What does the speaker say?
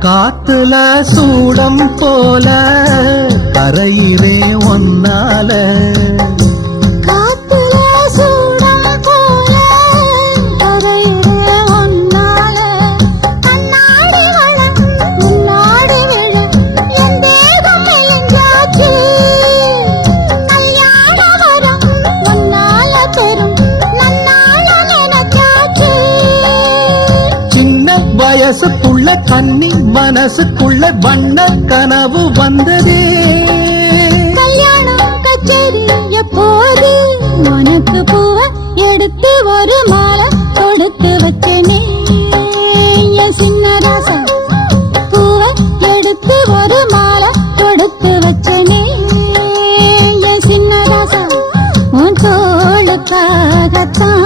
காத்துல சூடம் போல கரையிலே ஒன்னா வயசுக்குள்ள கண்ணி மனசுக்குள்ள வண்ண கனவு வந்ததே. கல்யாணம் கச்சேரி எப்போது உனக்கு பூவ எடுத்து ஒரு மாலை கொடுத்து வச்சனே. சின்னராசா பூவ எடுத்து ஒரு மாலை கொடுத்து வச்சனே. சின்னராசா உன் தோளுக்காகத்தான்